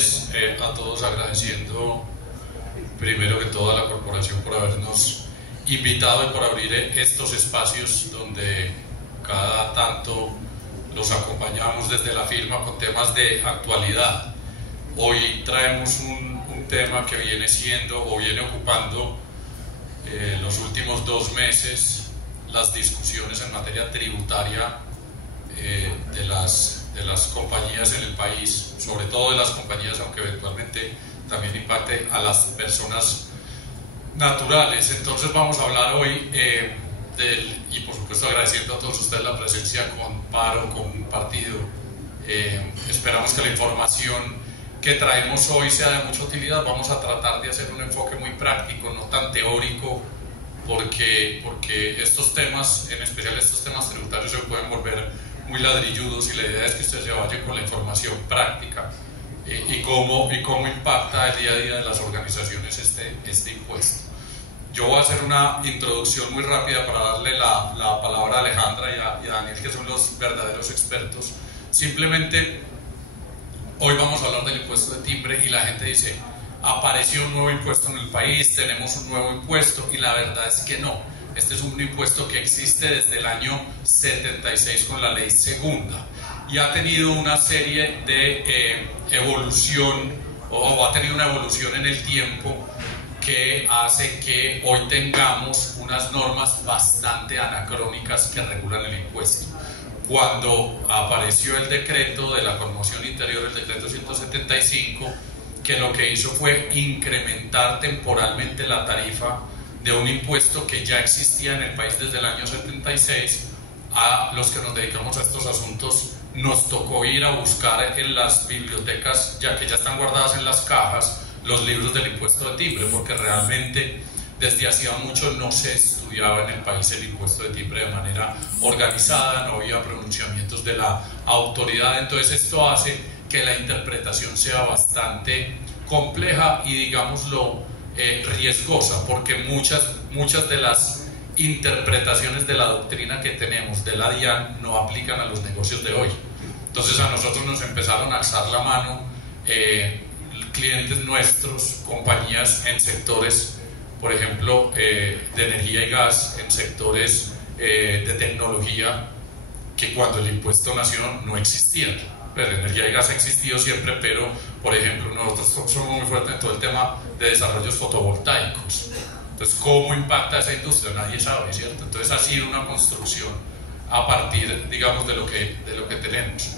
tardes a todos, agradeciendo primero que todo a la corporación por habernos invitado y por abrir estos espacios donde cada tanto los acompañamos desde la firma con temas de actualidad. Hoy traemos un tema que viene siendo o viene ocupando los últimos 2 meses las discusiones en materia tributaria de las compañías en el país, sobre todo de las compañías, aunque eventualmente también impacte a las personas naturales. Entonces vamos a hablar hoy y por supuesto agradeciendo a todos ustedes la presencia con paro, con partido. Esperamos que la información que traemos hoy sea de mucha utilidad. Vamos a tratar de hacer un enfoque muy práctico, no tan teórico, porque estos temas, en especial estos temas tributarios, se pueden volver muy ladrilludos, y la idea es que usted se vaya con la información práctica y cómo impacta el día a día de las organizaciones este impuesto. Yo voy a hacer una introducción muy rápida para darle la palabra a Alejandra y a Daniel, que son los verdaderos expertos. Simplemente hoy vamos a hablar del impuesto de timbre y la gente dice: apareció un nuevo impuesto en el país, tenemos un nuevo impuesto, y la verdad es que no. Este es un impuesto que existe desde el año 76 con la ley segunda y ha tenido una serie de evolución, o ha tenido una evolución en el tiempo que hace que hoy tengamos unas normas bastante anacrónicas que regulan el impuesto. Cuando apareció el decreto de la conmoción interior, el decreto 175, que lo que hizo fue incrementar temporalmente la tarifa de un impuesto que ya existía en el país desde el año 76, a los que nos dedicamos a estos asuntos nos tocó ir a buscar en las bibliotecas, ya que ya están guardadas en las cajas, los libros del impuesto de timbre, porque realmente desde hacía mucho no se estudiaba en el país el impuesto de timbre de manera organizada, no había pronunciamientos de la autoridad. Entonces esto hace que la interpretación sea bastante compleja y, digámoslo, riesgosa, porque muchas de las interpretaciones de la doctrina que tenemos de la DIAN no aplican a los negocios de hoy. Entonces a nosotros nos empezaron a alzar la mano clientes nuestros, compañías en sectores, por ejemplo, de energía y gas, en sectores de tecnología, que cuando el impuesto nació no existían. Pues energía y gas ha existido siempre, pero por ejemplo nosotros somos muy fuertes en todo el tema de desarrollos fotovoltaicos. Entonces, ¿cómo impacta esa industria? Nadie sabe, ¿cierto? Entonces ha sido una construcción a partir, digamos, de lo que tenemos.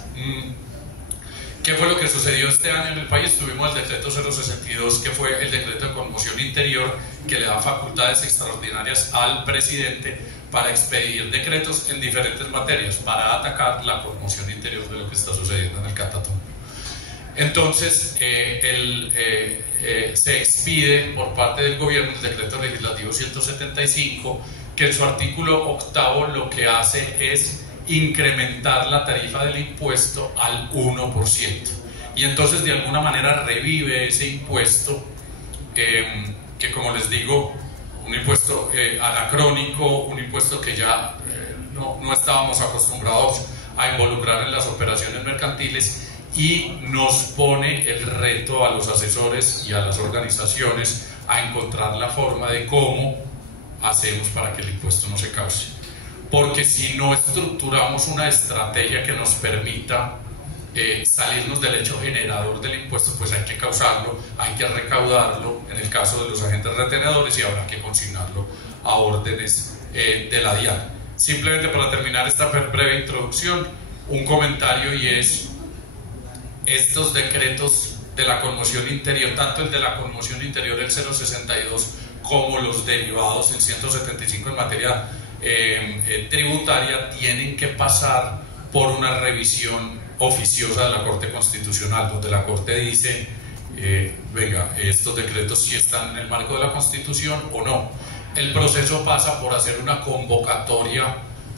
¿Qué fue lo que sucedió este año en el país? Tuvimos el decreto 062, que fue el decreto de conmoción interior, que le da facultades extraordinarias al presidente para expedir decretos en diferentes materias para atacar la conmoción interior de lo que está sucediendo en el Catatumbo. Entonces se expide por parte del gobierno el decreto legislativo 175, que en su artículo 8º lo que hace es incrementar la tarifa del impuesto al 1%, y entonces de alguna manera revive ese impuesto que, como les digo, un impuesto anacrónico, un impuesto que ya no estábamos acostumbrados a involucrar en las operaciones mercantiles, y nos pone el reto a los asesores y a las organizaciones a encontrar la forma de cómo hacemos para que el impuesto no se cause. Porque si no estructuramos una estrategia que nos permita salirnos del hecho generador del impuesto, pues hay que causarlo, hay que recaudarlo en el caso de los agentes retenedores, y habrá que consignarlo a órdenes de la DIAN. Simplemente para terminar esta breve introducción, un comentario, y es: estos decretos de la conmoción interior, tanto el de la conmoción interior, el 062, como los derivados, el 175 en materia tributaria, tienen que pasar por una revisión oficiosa de la Corte Constitucional, donde la Corte dice: venga, estos decretos sí están en el marco de la Constitución o no. El proceso pasa por hacer una convocatoria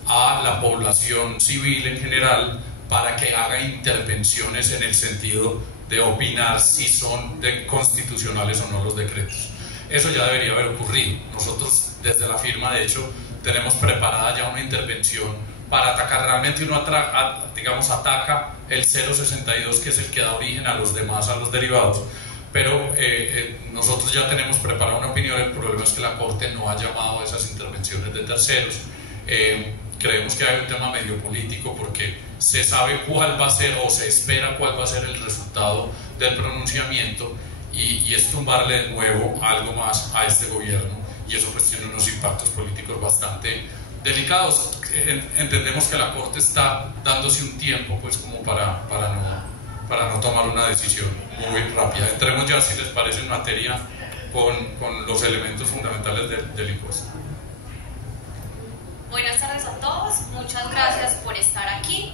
a la población civil en general para que haga intervenciones en el sentido de opinar si son constitucionales o no los decretos. Eso ya debería haber ocurrido. Nosotros desde la firma, de hecho, tenemos preparada ya una intervención para atacar. Realmente uno digamos, ataca el 0,62, que es el que da origen a los demás, a los derivados, pero nosotros ya tenemos preparada una opinión. El problema es que la Corte no ha llamado a esas intervenciones de terceros. Creemos que hay un tema medio político, porque se sabe cuál va a ser, o se espera cuál va a ser el resultado del pronunciamiento, y es tumbarle de nuevo algo más a este gobierno, y eso pues tiene unos impactos políticos bastante delicados. Entendemos que la Corte está dándose un tiempo pues como para no tomar una decisión muy rápida. Entremos ya, si les parece, en materia con los elementos fundamentales del impuesto. Buenas tardes a todos, muchas gracias por estar aquí.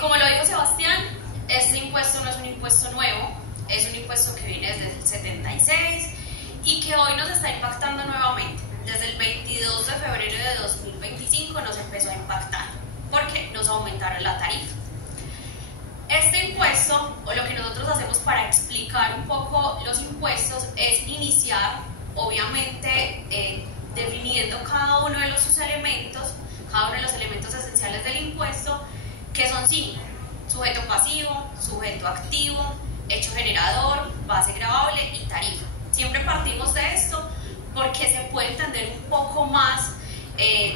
Como lo dijo Sebastián, este impuesto no es un impuesto nuevo, es un impuesto que viene desde el 76 y que hoy nos está impactando nuevamente. Desde el 22 de febrero de 2025 nos empezó a impactar porque nos aumentaron la tarifa. Este impuesto, o lo que nosotros hacemos para explicar un poco los impuestos, es iniciar, obviamente, definiendo cada uno de sus elementos, cada uno de los elementos esenciales del impuesto, que son 5: sujeto pasivo, sujeto activo, hecho generador, base gravable y tarifa. Siempre partimos de esto porque se puede entender un poco más,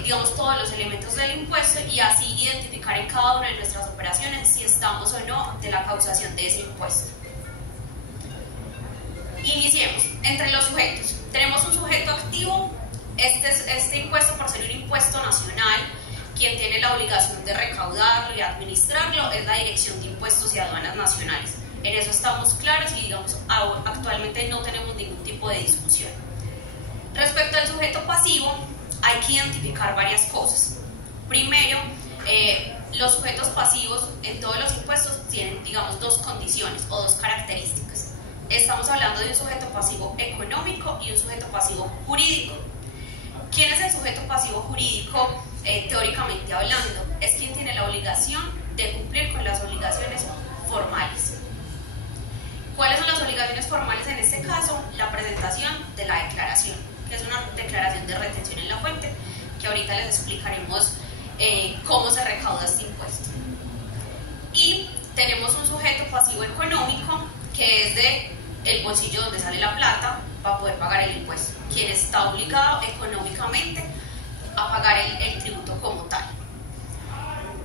digamos, todos los elementos del impuesto, y así identificar en cada una de nuestras operaciones si estamos o no de la causación de ese impuesto. Iniciemos. Entre los sujetos tenemos un sujeto activo. Este impuesto, por ser un impuesto nacional, quien tiene la obligación de recaudarlo y administrarlo es la Dirección de Impuestos y Aduanas Nacionales. En eso estamos claros y, digamos, actualmente no tenemos ningún tipo de discusión. Respecto al sujeto pasivo, hay que identificar varias cosas. Primero, los sujetos pasivos en todos los impuestos tienen, digamos, dos condiciones o dos características. Estamos hablando de un sujeto pasivo económico y un sujeto pasivo jurídico. ¿Quién es el sujeto pasivo jurídico? Teóricamente hablando, es quien tiene la obligación de cumplir con las obligaciones formales. ¿Cuáles son las obligaciones formales en este caso? La presentación de la declaración, que es una declaración de retención en la fuente, que ahorita les explicaremos cómo se recauda este impuesto. Y tenemos un sujeto pasivo económico, que es de el bolsillo donde sale la plata para poder pagar el impuesto, quien está obligado económicamente a pagar el tributo como tal.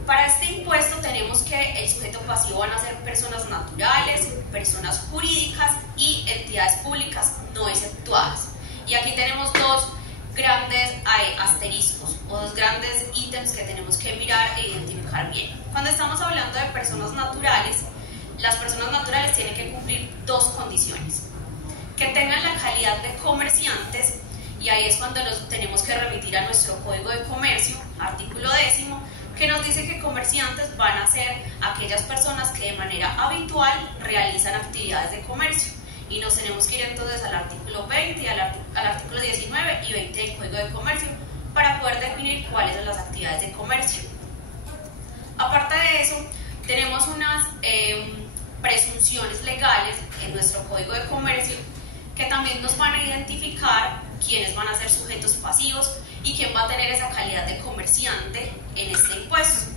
Para este impuesto tenemos que el sujeto pasivo van a ser personas naturales, personas jurídicas y entidades públicas no exceptuadas. Y aquí tenemos dos grandes asteriscos o dos grandes ítems que tenemos que mirar e identificar bien. Cuando estamos hablando de personas naturales, las personas naturales tienen que cumplir dos condiciones: que tengan la calidad de comerciantes, y ahí es cuando nos tenemos que remitir a nuestro Código de Comercio, artículo 10, que nos dice que comerciantes van a ser aquellas personas que de manera habitual realizan actividades de comercio, y nos tenemos que ir entonces al artículo 20, al artículo 19 y 20 del Código de Comercio para poder definir cuáles son las actividades de comercio. Aparte de eso, tenemos unas presunciones legales en nuestro Código de Comercio que también nos van a identificar quiénes van a ser sujetos pasivos y quién va a tener esa calidad de comerciante en este impuesto.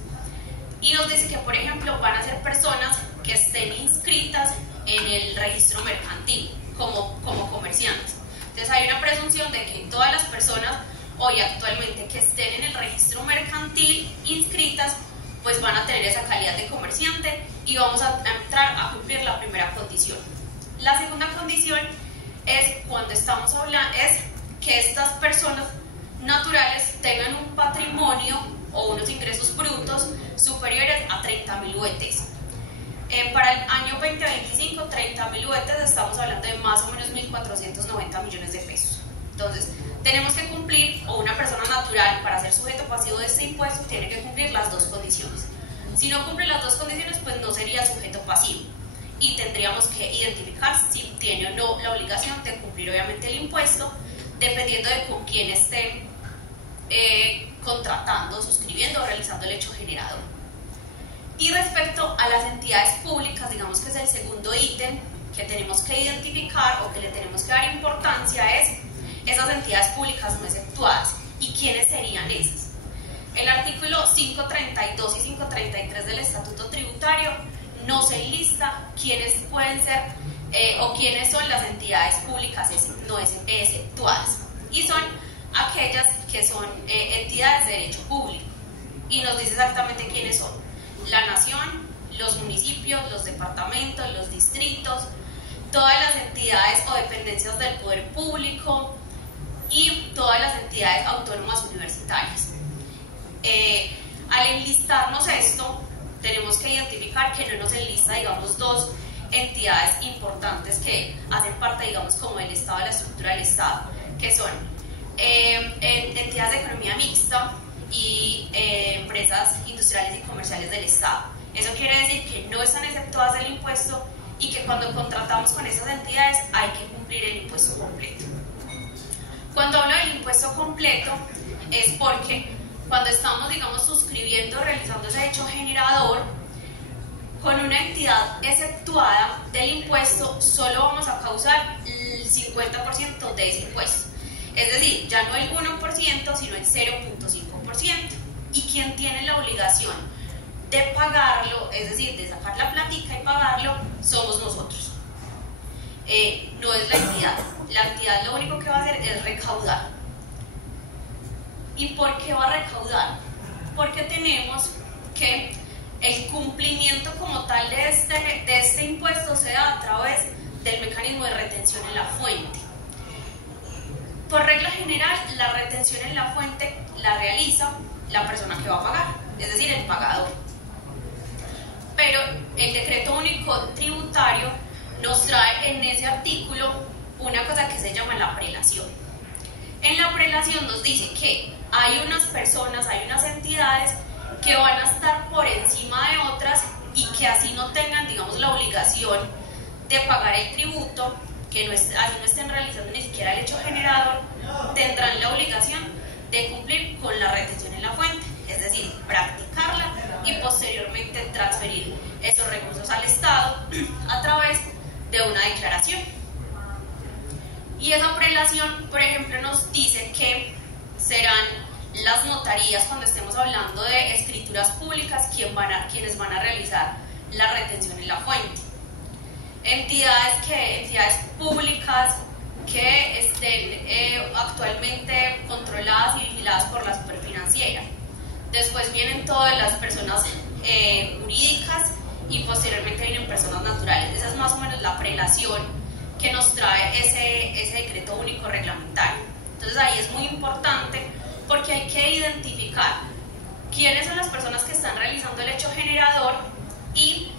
Y nos dice que, por ejemplo, van a ser personas que estén inscritas en el registro mercantil como comerciantes. Entonces hay una presunción de que todas las personas hoy actualmente que estén en el registro mercantil inscritas, pues van a tener esa calidad de comerciante, y vamos a entrar a cumplir la primera condición. La segunda condición es cuando estamos hablando, es que estas personas naturales tengan un patrimonio o unos ingresos brutos superiores a 30.000 UETs. Para el año 2025, 30.000 UETs, estamos hablando de más o menos 1.490 millones de pesos. Entonces, tenemos que cumplir, o una persona natural para ser sujeto pasivo de este impuesto tiene que cumplir las dos condiciones. Si no cumple las dos condiciones, pues no sería sujeto pasivo, y tendríamos que identificar si tiene o no la obligación de cumplir obviamente el impuesto, dependiendo de con quién esté contratando, suscribiendo o realizando el hecho generador. Y respecto a las entidades públicas, digamos que es el segundo ítem que tenemos que identificar o que le tenemos que dar importancia, es esas entidades públicas no exceptuadas. ¿Y quiénes serían esas? el artículo 532 y 533 del Estatuto Tributario nos enlista quiénes pueden ser o quiénes son las entidades públicas no exceptuadas, y son aquellas que son entidades de derecho público, y nos dice exactamente quiénes son: la nación, los municipios, los departamentos, los distritos, todas las entidades o dependencias del poder público y todas las entidades autónomas universitarias. Al enlistarnos esto, tenemos que identificar que no nos enlista, digamos, dos entidades importantes que hacen parte, digamos, como del Estado, de la estructura del Estado, que son entidades de economía mixta y empresas industriales y comerciales del Estado. Eso quiere decir que no están exceptuadas del impuesto y que cuando contratamos con esas entidades hay que cumplir el impuesto completo. Cuando hablo del impuesto completo es porque cuando estamos, digamos, suscribiendo, realizando ese hecho generador con una entidad exceptuada del impuesto, solo vamos a causar el 50% de ese impuesto. Es decir, ya no el 1%, sino el 0.5%. ¿Y quién tiene la obligación de pagarlo, es decir, de sacar la platica y pagarlo? Somos nosotros. No es la entidad. La entidad lo único que va a hacer es recaudar. ¿Y por qué va a recaudar? Porque tenemos que el cumplimiento como tal de este impuesto se da a través del mecanismo de retención en la fuente. Por regla general, la retención en la fuente la realiza la persona que va a pagar, es decir, el pagador. Pero el decreto único tributario nos trae en ese artículo una cosa que se llama la prelación. En la prelación nos dice que hay unas personas, hay unas entidades que van a estar por encima de otras y que así no tengan, digamos, la obligación de pagar el tributo, que así no estén realizando ni siquiera el hecho generador, tendrán la obligación de cumplir con la retención en la fuente, es decir, practicarla y posteriormente transferir esos recursos al Estado a través de una declaración. Y esa prelación, por ejemplo, nos dice que serán las notarías, cuando estemos hablando de escrituras públicas, quienes van a realizar la retención en la fuente. Entidades públicas que estén actualmente controladas y vigiladas por la superfinanciera. Después vienen todas las personas jurídicas y posteriormente vienen personas naturales. Esa es más o menos la prelación que nos trae ese decreto único reglamentario. Entonces ahí es muy importante porque hay que identificar quiénes son las personas que están realizando el hecho generador y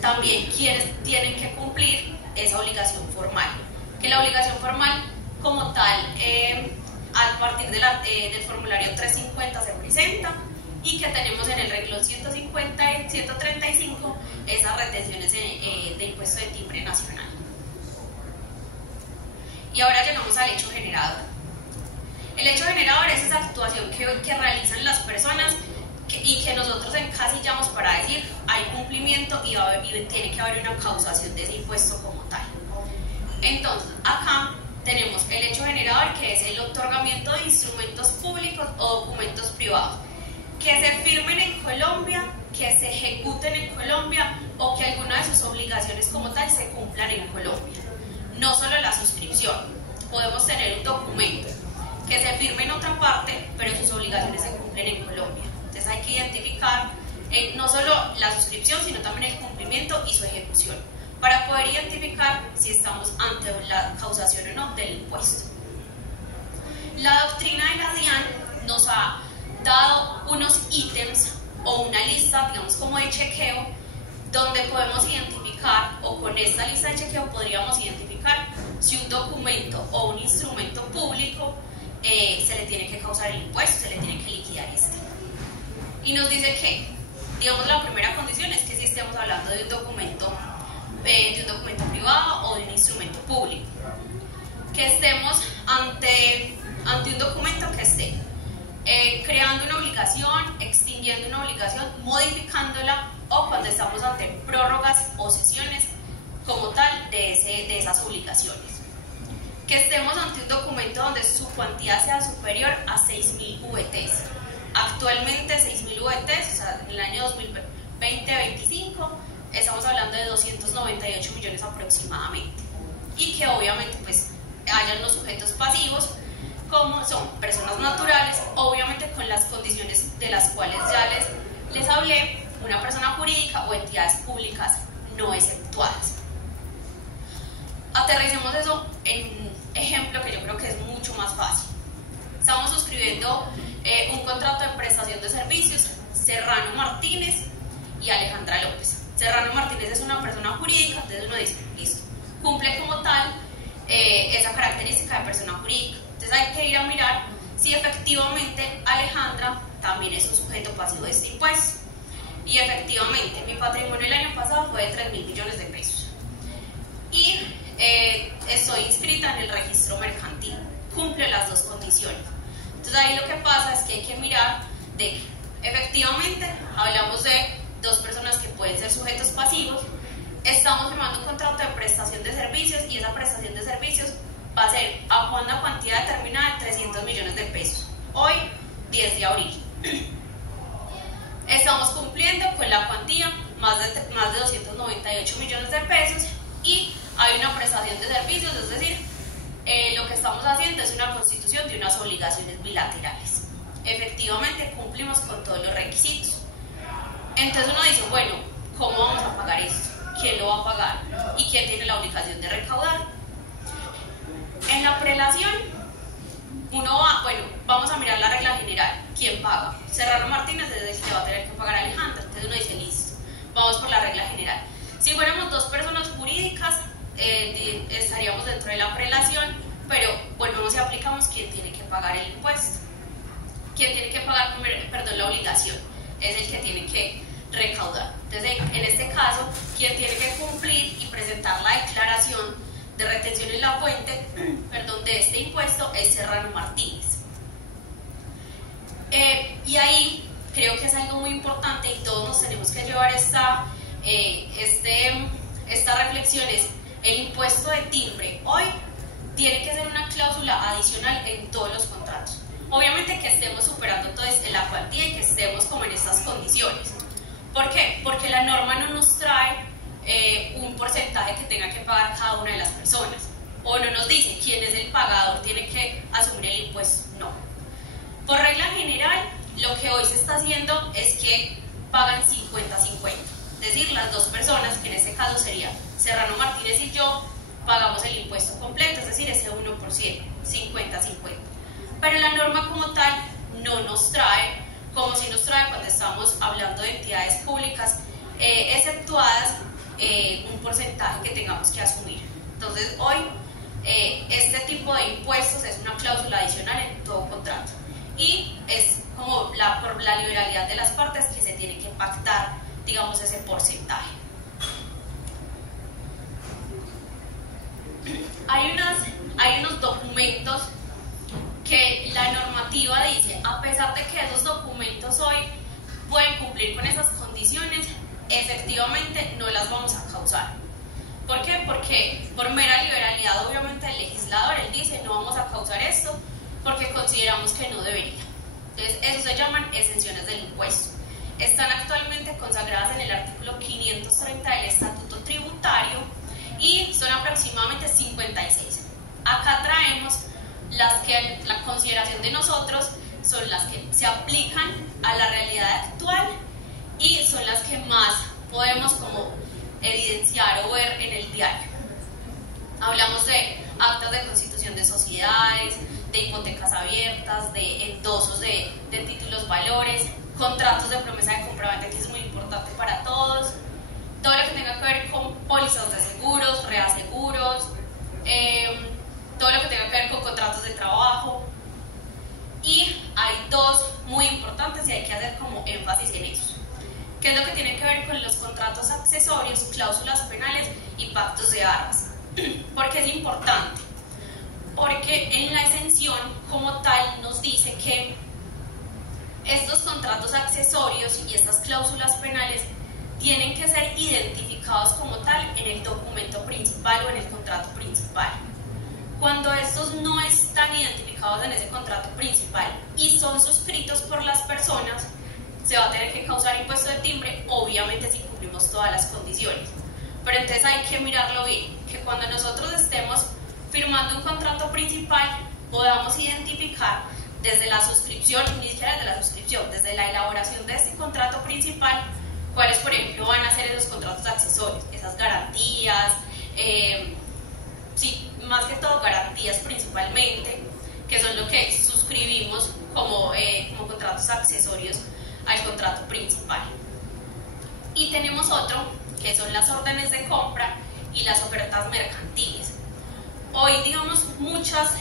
también quiénes tienen que cumplir esa obligación formal. Que la obligación formal como tal, a partir del formulario 350 se presenta y que tenemos en el renglón 150 y 135 esas retenciones de impuesto de timbre nacional. Y ahora llegamos al hecho generador. El hecho generador es esa actuación que realizan las personas y que nosotros encasillamos para decir hay cumplimiento y tiene que haber una causación de ese impuesto como tal. Entonces, acá tenemos el hecho generador, que es el otorgamiento de instrumentos públicos o documentos privados que se firmen en Colombia, que se ejecuten en Colombia o que alguna de sus obligaciones como tal se cumplan en Colombia. No solo la suscripción, podemos tener un documento que se firme en otra parte, pero sus obligaciones se cumplen en Colombia. Entonces hay que identificar no solo la suscripción, sino también el cumplimiento y su ejecución, para poder identificar si estamos ante la causación o no del impuesto. La doctrina de la DIAN nos ha dado unos ítems o una lista, digamos, como de chequeo, donde podemos identificar, o con esta lista de chequeo podríamos identificar si un documento o un instrumento público se le tiene que causar el impuesto, se le tiene que liquidar este. Y nos dice que, digamos, la primera condición es que si estemos hablando de un documento privado o de un instrumento público, que estemos ante un documento que esté creando una obligación, extinguiendo una obligación, modificándola, o cuando estamos ante prórrogas o cesiones como tal de esas obligaciones. Que estemos ante un documento donde su cuantía sea superior a 6.000 VTs. actualmente 6.000 VTs, o sea, en el año 2020-25 estamos hablando de 298 millones aproximadamente. Y que obviamente pues hayan los sujetos pasivos, como son personas naturales, obviamente con las condiciones de las cuales ya les hablé, una persona jurídica o entidades públicas no exceptuadas. Aterricemos eso en un ejemplo que yo creo que es mucho más fácil. Estamos suscribiendo un contrato de prestación de servicios, Serrano Martínez y Alejandra López. Serrano Martínez es una persona jurídica, entonces uno dice, listo, cumple como tal esa característica de persona jurídica. Entonces hay que ir a mirar si efectivamente Alejandra también es un sujeto pasivo de este impuesto. Y efectivamente, mi patrimonio el año pasado fue de 3.000 millones de pesos. Y estoy inscrita en el registro mercantil. Cumple las dos condiciones. Entonces ahí lo que pasa es que hay que mirar de que efectivamente hablamos de dos personas que pueden ser sujetos pasivos. Estamos firmando un contrato de prestación de servicios y esa prestación de servicios va a ser a una cuantía determinada de 300 millones de pesos. Hoy, 10 de abril. Estamos cumpliendo con la cuantía, más de 298 millones de pesos, y hay una prestación de servicios, es decir, lo que estamos haciendo es una constitución de unas obligaciones bilaterales. Efectivamente cumplimos con todos los requisitos. Entonces uno dice, bueno, ¿cómo vamos a pagar esto? ¿Quién lo va a pagar? ¿Y quién tiene la obligación de recaudar? En la prelación, vamos a mirar la regla general. ¿Quién paga? Serrano Martínez es el que va a tener que pagar a Alejandra. Entonces uno dice, listo, vamos por la regla general. Si fuéramos dos personas jurídicas, estaríamos dentro de la prelación, pero volvemos y aplicamos quién tiene que pagar el impuesto. ¿Quién tiene que pagar, la obligación? Es el que tiene que recaudar. Entonces, en este caso, quien tiene que cumplir y presentar la declaración de retención en la fuente, de este impuesto es Serrano Martínez. Y ahí creo que es algo muy importante y todos nos tenemos que llevar esta reflexión: es el impuesto de timbre. Hoy tiene que ser una cláusula adicional en todos los contratos. Obviamente que estemos superando entonces la cuantía y que estemos como en estas condiciones. ¿Por qué? Porque la norma no nos trae un porcentaje que tenga que pagar cada una de las personas, o no nos dice quién es el pagador, tiene que asumir el impuesto. No. Por regla general, lo que hoy se está haciendo es que pagan 50-50, es decir, las dos personas, que en este caso sería Serrano Martínez y yo, pagamos el impuesto completo, es decir, ese 1%, 50-50. Pero la norma como tal no nos trae, como si nos trae cuando estamos hablando de entidades públicas exceptuadas, un porcentaje que tengamos que asumir. Entonces hoy este tipo de impuestos es una cláusula adicional en todo contrato y es como por la liberalidad de las partes que se tiene que pactar, digamos, ese porcentaje. Hay unos documentos que la normativa dice, a pesar de que esos documentos hoy pueden cumplir con esas condiciones, efectivamente no las vamos a causar. ¿Por qué? Porque por mera liberalidad, obviamente, el legislador, él dice, no vamos a causar esto porque consideramos que no debería. Entonces, eso se llaman exenciones del impuesto. Están actualmente consagradas en el artículo 530 del Estatuto Tributario y son aproximadamente 56. Acá traemos las que, la consideración de nosotros, son las que se aplican a la realidad actual y son las que más podemos como evidenciar o ver en el diario. Hablamos de actas de constitución de sociedades, de hipotecas abiertas, de endosos de títulos valores, contratos de promesa de compraventa, que es muy importante para todos, todo lo que tenga que ver con pólizas de seguros, reaseguros, todo lo que tenga que ver con contratos de trabajo. Y hay dos muy importantes y hay que hacer como énfasis en ellos, que es lo que tiene que ver con los contratos accesorios, cláusulas penales y pactos de armas. ¿Por qué es importante? Porque en la exención como tal nos dice que estos contratos accesorios y estas cláusulas penales tienen que ser identificados como tal en el documento principal o en el contrato principal. Cuando estos no están identificados en ese contrato principal y son suscritos por las personas, se va a tener que causar impuesto de timbre, obviamente si cumplimos todas las condiciones. Pero entonces hay que mirarlo bien, que cuando nosotros estemos firmando un contrato principal, podamos identificar desde la suscripción, ni siquiera desde la suscripción, desde la elaboración de este contrato principal, cuáles, por ejemplo, van a ser esos contratos accesorios, esas garantías, sí, más que todo garantías principalmente, que son lo que suscribimos como contratos accesorios al contrato principal. Y tenemos otro, que son las órdenes de compra y las ofertas mercantiles. Hoy, digamos, muchas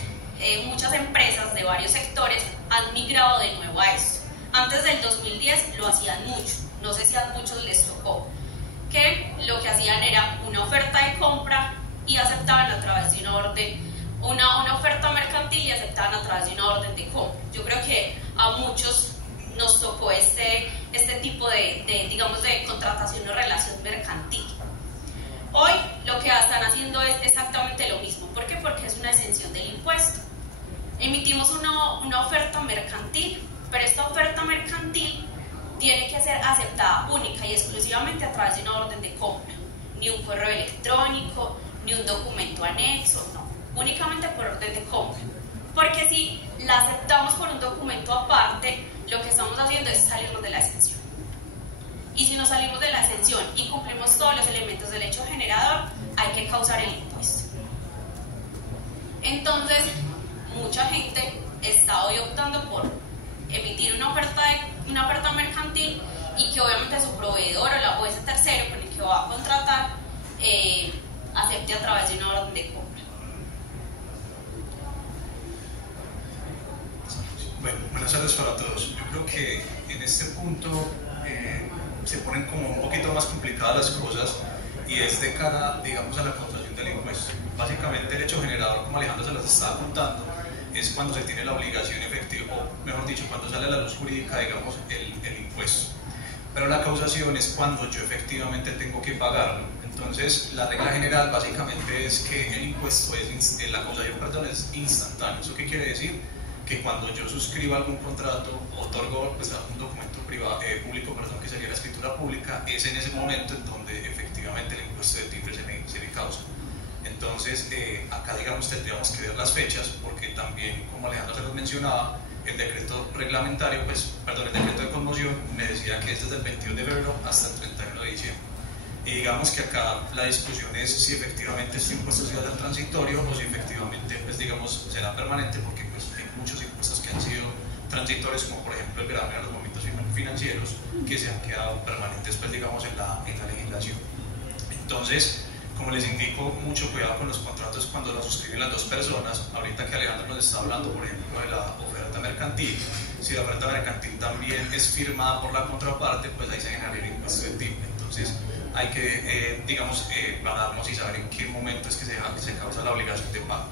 empresas de varios sectores han migrado de nuevo a esto. Antes del 2010 lo hacían mucho, no sé si a muchos les tocó, que lo que hacían era una oferta de compra y aceptaban a través de una orden, una oferta mercantil y aceptaban a través de una orden de compra. Yo creo que a muchos nos tocó este tipo digamos, de contratación o relación mercantil. Hoy lo que están haciendo es exactamente lo mismo. ¿Por qué? Porque es una exención del impuesto. Emitimos una oferta mercantil, pero esta oferta mercantil tiene que ser aceptada única y exclusivamente a través de una orden de compra. Ni un correo electrónico, ni un documento anexo, no. Únicamente por orden de compra. Porque si la aceptamos por un documento aparte, lo que estamos haciendo es salirnos de la exención. Y si nos salimos de la exención y cumplimos todos los elementos del hecho generador, hay que causar el impuesto. Entonces, mucha gente está hoy optando por emitir una oferta mercantil y que obviamente su proveedor o ese tercero con el que va a contratar acepte a través de una orden de compra. Bueno, buenas tardes para todos. Yo creo que en este punto se ponen como un poquito más complicadas las cosas y es de cara, digamos, a la causación del impuesto. Básicamente el hecho generador, como Alejandro se las estaba contando, es cuando se tiene la obligación efectiva, o mejor dicho, cuando sale a la luz jurídica, digamos, el impuesto. Pero la causación es cuando yo efectivamente tengo que pagarlo. Entonces, la regla general básicamente es que el impuesto la causación, perdón, es instantánea. ¿Eso qué quiere decir? Que cuando yo suscribo algún contrato, otorgo pues, un documento público, perdón, que sería la escritura pública, es en ese momento en donde efectivamente el impuesto de timbre se me causa. Entonces, acá digamos tendríamos que ver las fechas, porque también, como Alejandro se los mencionaba, el decreto reglamentario, el decreto de conmoción me decía que es desde el 22 de febrero hasta el 31 de diciembre. Y digamos que acá la discusión es si efectivamente este impuesto se va a ser transitorio o si efectivamente, pues digamos, será permanente, porque pues hay muchos impuestos que han sido transitorios, como por ejemplo el gravamen a los movimientos financieros, que se han quedado permanentes, pues digamos, en la legislación. Entonces, como les indico, mucho cuidado con los contratos cuando los suscriben las dos personas. Ahorita que Alejandro nos está hablando, por ejemplo, de la oferta mercantil, si la oferta mercantil también es firmada por la contraparte, pues ahí se genera el impuesto de timbre. Entonces, hay que, digamos, valorarnos y saber en qué momento es que se causa la obligación de pago.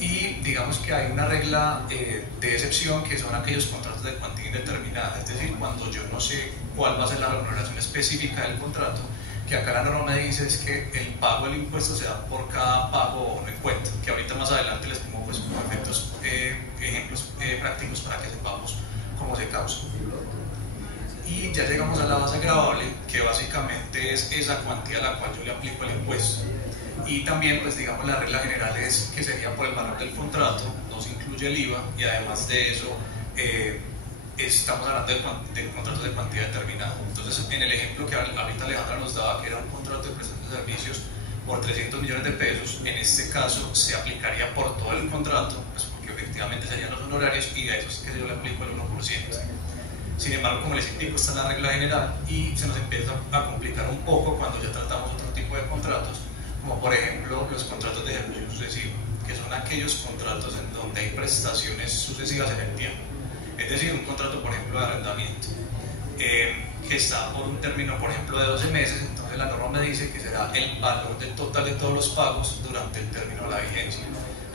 Y digamos que hay una regla de excepción, que son aquellos contratos de cuantía indeterminada, es decir, cuando yo no sé cuál va a ser la remuneración específica del contrato, que acá la norma me dice es que el pago del impuesto se da por cada pago o en cuenta, que ahorita más adelante les pongo pues como ejemplos prácticos para que sepamos cómo se causa. Y ya llegamos a la base gravable, que básicamente es esa cuantía a la cual yo le aplico el impuesto. Y también, pues digamos, la regla general es que sería por el valor del contrato, no se incluye el IVA, y además de eso, estamos hablando de contratos de cuantía determinada. Entonces, en el ejemplo que ahorita Alejandra nos daba, que era un contrato de prestación de servicios por 300 millones de pesos, en este caso se aplicaría por todo el contrato, pues porque efectivamente serían los honorarios, y a esos que yo le aplico el 1%. Sin embargo, como les indico, esta es la regla general y se nos empieza a complicar un poco cuando ya tratamos otro tipo de contratos, como por ejemplo los contratos de ejecución sucesiva, que son aquellos contratos en donde hay prestaciones sucesivas en el tiempo. Es decir, un contrato, por ejemplo, de arrendamiento, que está por un término, por ejemplo, de 12 meses, entonces la norma me dice que será el valor del total de todos los pagos durante el término de la vigencia.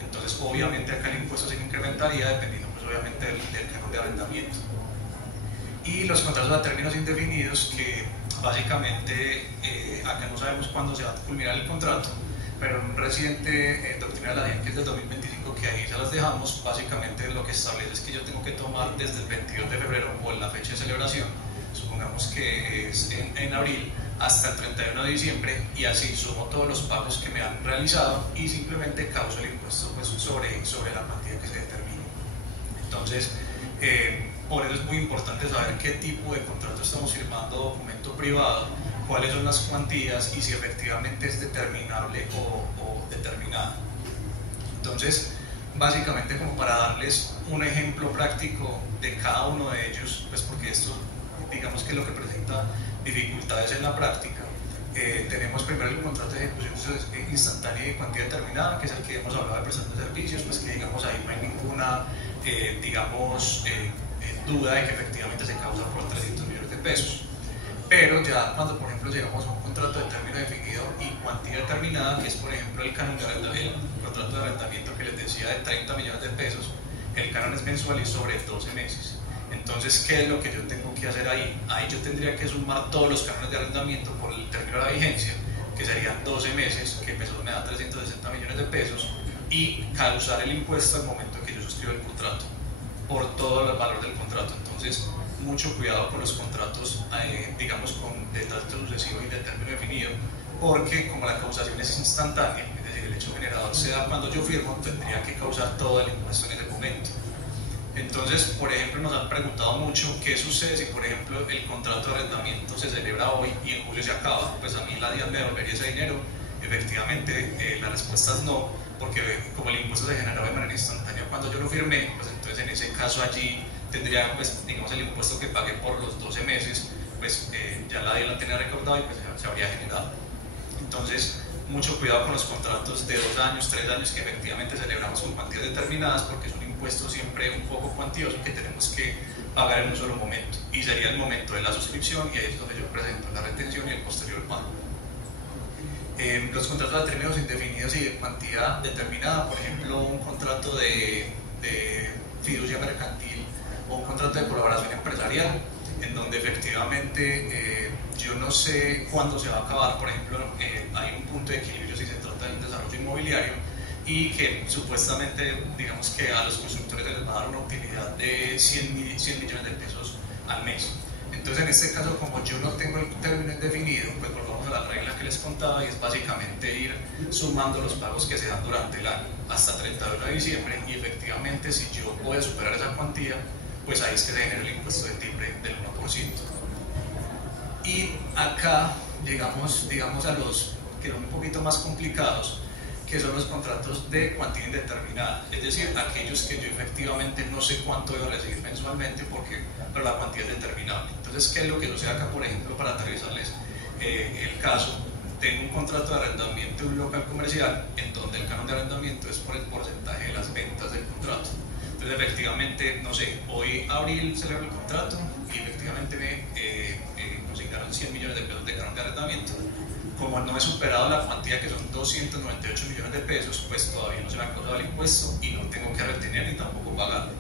Entonces, obviamente, acá el impuesto se incrementaría dependiendo, pues, obviamente, del canon de arrendamiento. Y los contratos a términos indefinidos, que básicamente acá no sabemos cuándo se va a culminar el contrato, pero en un reciente doctrina de la DIAN, que es del 2025, que ahí se las dejamos, básicamente lo que establece es que yo tengo que tomar desde el 22 de febrero o la fecha de celebración, supongamos que es en abril, hasta el 31 de diciembre, y así sumo todos los pagos que me han realizado y simplemente causo el impuesto pues, sobre la cuantía que se determine. Entonces, por eso es muy importante saber qué tipo de contrato estamos firmando, documento privado, cuáles son las cuantías y si efectivamente es determinable o determinada. Entonces, básicamente como para darles un ejemplo práctico de cada uno de ellos, pues porque esto digamos que es lo que presenta dificultades en la práctica, tenemos primero el contrato de ejecución instantánea y cuantía determinada, que es el que hemos hablado de prestación de servicios, pues que digamos ahí no hay ninguna duda de que efectivamente se causa por 300 millones de pesos. Pero ya cuando por ejemplo llegamos a un contrato de término definido y cuantía determinada, que es por ejemplo el canon el contrato de arrendamiento que les decía de 30 millones de pesos, el canon es mensual y sobre 12 meses. Entonces, ¿qué es lo que yo tengo que hacer ahí? Ahí yo tendría que sumar todos los cánones de arrendamiento por el término de la vigencia, que serían 12 meses, que pesos me da 360 millones de pesos, y causar el impuesto al momento en que yo suscribo el contrato, por todo el valor del contrato. Entonces, mucho cuidado con los contratos, digamos, de trato sucesivo y de término definido, porque como la causación es instantánea, es decir, el hecho generador se da cuando yo firmo, tendría que causar todo el impuesto en ese momento. Entonces, por ejemplo, nos han preguntado mucho qué sucede si, por ejemplo, el contrato de arrendamiento se celebra hoy y en julio se acaba. Pues a mí la DIAN me devolvería ese dinero. Efectivamente, la respuesta es no, porque como el impuesto se generó de manera instantánea cuando yo lo firmé, pues entonces en ese caso allí tendría, pues, digamos, el impuesto que pagué por los 12 meses, pues ya la DIAN lo tenía recaudado y pues se habría generado. Entonces, mucho cuidado con los contratos de 2 años, 3 años que efectivamente celebramos con cuantías determinadas, porque es un impuesto siempre un poco cuantioso que tenemos que pagar en un solo momento, y sería el momento de la suscripción, y ahí es donde yo presento la retención y el posterior pago. Los contratos de términos indefinidos y de cuantía determinada, por ejemplo, un contrato de fiducia mercantil o un contrato de colaboración empresarial, en donde efectivamente yo no sé cuándo se va a acabar. Por ejemplo, hay un punto de equilibrio si se trata de un desarrollo inmobiliario y que supuestamente, digamos que a los constructores les va a dar una utilidad de 100 millones de pesos al mes. Entonces, en este caso, como yo no tengo el término indefinido, pues volvamos a la regla que les contaba, y es básicamente ir sumando los pagos que se dan durante el año hasta 31 de diciembre, y efectivamente si yo voy a superar esa cuantía, pues ahí es que se genera el impuesto de timbre del 1%. Y acá llegamos, digamos, a los que son un poquito más complicados, que son los contratos de cuantía indeterminada, es decir, aquellos que yo efectivamente no sé cuánto debo recibir mensualmente, pero la cuantía es determinable. Entonces, ¿qué es lo que sucede acá, por ejemplo, para aterrizarles el caso? Tengo un contrato de arrendamiento de un local comercial en donde el canon de arrendamiento es por el porcentaje de las ventas del contrato. Entonces, efectivamente, no sé, hoy abril celebro el contrato y efectivamente me consignaron 100 millones de pesos de canon de arrendamiento. Como no he superado la cuantía, que son 298 millones de pesos, pues todavía no se me ha causado el impuesto y no tengo que retener ni tampoco pagarlo.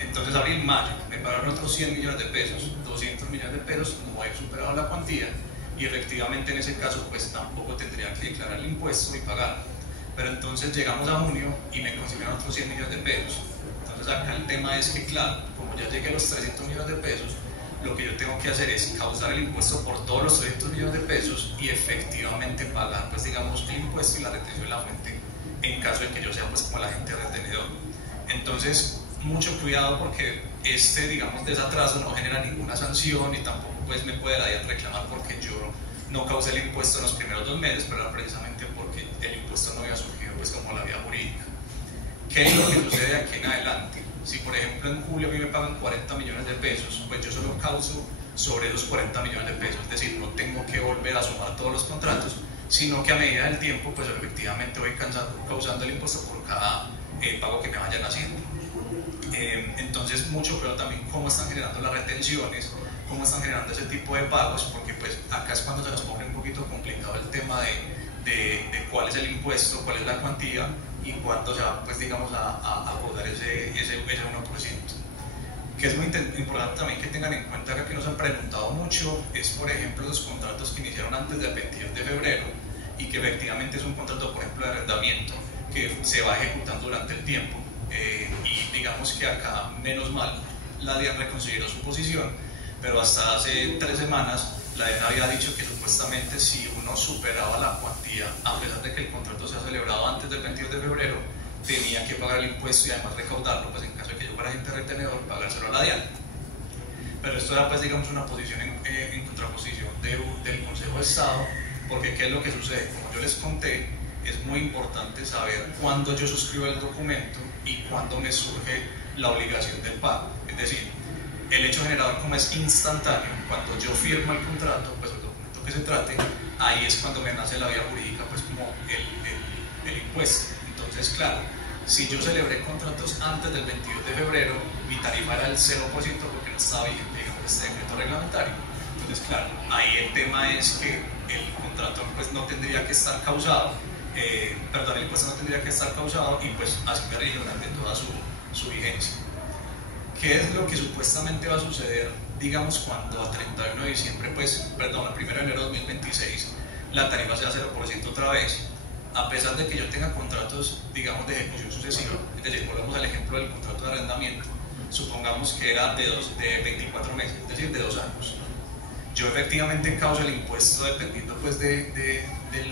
Entonces, abril, mayo, me pagaron otros 100 millones de pesos, 200 millones de pesos, no he superado la cuantía, y efectivamente en ese caso pues tampoco tendría que declarar el impuesto y pagarlo. Pero entonces llegamos a junio y me consignaron otros 100 millones de pesos. Entonces acá el tema es que, claro, como ya llegué a los 300 millones de pesos, lo que yo tengo que hacer es causar el impuesto por todos los 300 millones de pesos y efectivamente pagar, pues digamos, el impuesto y la retención de la fuente en caso de que yo sea pues como el agente retenedor. Entonces, mucho cuidado, porque digamos, desatraso no genera ninguna sanción y tampoco pues me puede la DIAN reclamar porque yo no causé el impuesto en los primeros 2 meses, pero era precisamente porque el impuesto no había surgido pues como la vía jurídica. ¿Qué es lo que sucede de aquí en adelante? Si por ejemplo en julio a mí me pagan 40 millones de pesos, pues yo solo causo sobre esos 40 millones de pesos, es decir, no tengo que volver a sumar todos los contratos, sino que a medida del tiempo pues efectivamente voy causando el impuesto por cada pago que me vayan haciendo. Entonces, mucho cuidado también cómo están generando las retenciones, cómo están generando ese tipo de pagos, porque pues acá es cuando se nos pone un poquito complicado el tema de cuál es el impuesto, cuál es la cuantía y cuándo se va, pues digamos, a cobrar ese 1%. Que es muy importante también que tengan en cuenta, acá que nos han preguntado mucho, es por ejemplo los contratos que iniciaron antes del 22 de febrero y que efectivamente es un contrato, por ejemplo, de arrendamiento que se va ejecutando durante el tiempo. Y digamos que acá, menos mal, la DIAN reconsideró su posición, pero hasta hace 3 semanas la DIAN había dicho que supuestamente si uno superaba la cuantía, a pesar de que el contrato se ha celebrado antes del 22 de febrero, tenía que pagar el impuesto y además recaudarlo, pues en caso de que yo fuera agente retenedor, pagárselo a la DIAN. Pero esto era, pues, digamos, una posición en contraposición del Consejo de Estado, porque ¿qué es lo que sucede? Como yo les conté, es muy importante saber cuándo yo suscribo el documento y cuándo me surge la obligación del pago. Es decir, el hecho generador, como es instantáneo, cuando yo firmo el contrato, pues el documento que se trate, ahí es cuando me nace la vía jurídica, pues como el impuesto. Entonces, claro, si yo celebré contratos antes del 22 de febrero, mi tarifa era el 0% porque no estaba vigente, digamos, este decreto reglamentario. Entonces, claro, ahí el tema es que el contrato pues no tendría que estar causado, el impuesto no tendría que estar causado y pues así me rige durante toda su vigencia. ¿Qué es lo que supuestamente va a suceder, digamos, cuando a 31 de diciembre, a 1 de enero de 2026, la tarifa sea 0% otra vez? A pesar de que yo tenga contratos, digamos, de ejecución sucesiva, es decir, volvemos al ejemplo del contrato de arrendamiento, supongamos que era de 24 meses, es decir, de 2 años. Yo efectivamente causo el impuesto dependiendo pues de